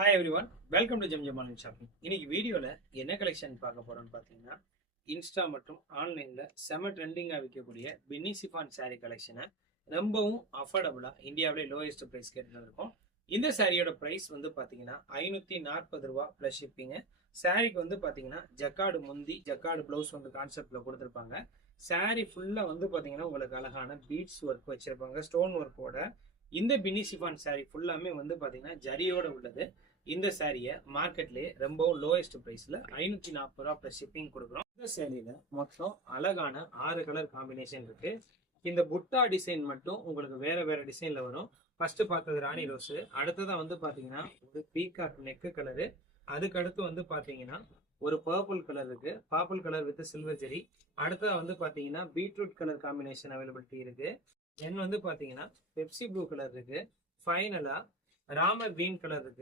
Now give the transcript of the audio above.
Hi every one, welcome to Zamzam online shopping. இன்னைக்கு வீடியோவில் என்ன கலெக்ஷன் பார்க்க போகிறோம்னு பார்த்தீங்கன்னா, இன்ஸ்டா மற்றும் ஆன்லைனில் செம ட்ரெண்டிங்காக விற்கக்கூடிய பின்னி சிஃபான் சாரீ கலெக்ஷனை ரொம்பவும் அஃபோர்டபுளாக இந்தியாவிலே லோயஸ்ட் ப்ரைஸ் கேட்டு இருக்கும். இந்த சாரியோட ப்ரைஸ் வந்து பார்த்தீங்கன்னா ₹540 ப்ளஸ் ஷிப்பிங்கு. சாரீக்கு வந்து பார்த்தீங்கன்னா ஜக்கார்டு முந்தி ஜக்கார்டு ப்ளவுஸ் வந்து கான்செப்டில் கொடுத்துருப்பாங்க. சாரீ ஃபுல்லாக வந்து பார்த்தீங்கன்னா உங்களுக்கு அழகான பீட்ஸ் ஒர்க் வச்சுருப்பாங்க, ஸ்டோன் ஒர்க்கோட. இந்த பின்னி சிஃபான் சாரீ ஃபுல்லாமே வந்து பார்த்தீங்கன்னா ஜரியோட உள்ளது. இந்த சாரியை மார்க்கெட்லேயே ரொம்பவும் லோயஸ்ட் ப்ரைஸில் ₹540 ப்ளஸ் ஷிப்பிங் கொடுக்குறோம். இந்த சேரீல மொத்தம் அழகான 6 கலர் காம்பினேஷன் இருக்கு. இந்த புட்டா டிசைன் மட்டும் உங்களுக்கு வேற வேற டிசைன்ல வரும். ஃபர்ஸ்ட் பார்த்தது ராணி ரோஸ், அடுத்ததா வந்து பாத்தீங்கன்னா ஒரு பீகாக் நெக்கு கலரு, அதுக்கு அடுத்து வந்து பாத்தீங்கன்னா ஒரு பர்பிள் கலர் இருக்கு, பர்பிள் கலர் வித் சில்வர் ஜெரி. அடுத்ததா வந்து பாத்தீங்கன்னா பீட்ரூட் கலர் காம்பினேஷன் அவைலபிலிட்டி இருக்கு. தென் வந்து பாத்தீங்கன்னா பெப்சி ப்ளூ கலர் இருக்கு. ஃபைனலா ராமர் கிரீன் கலர் இருக்கு.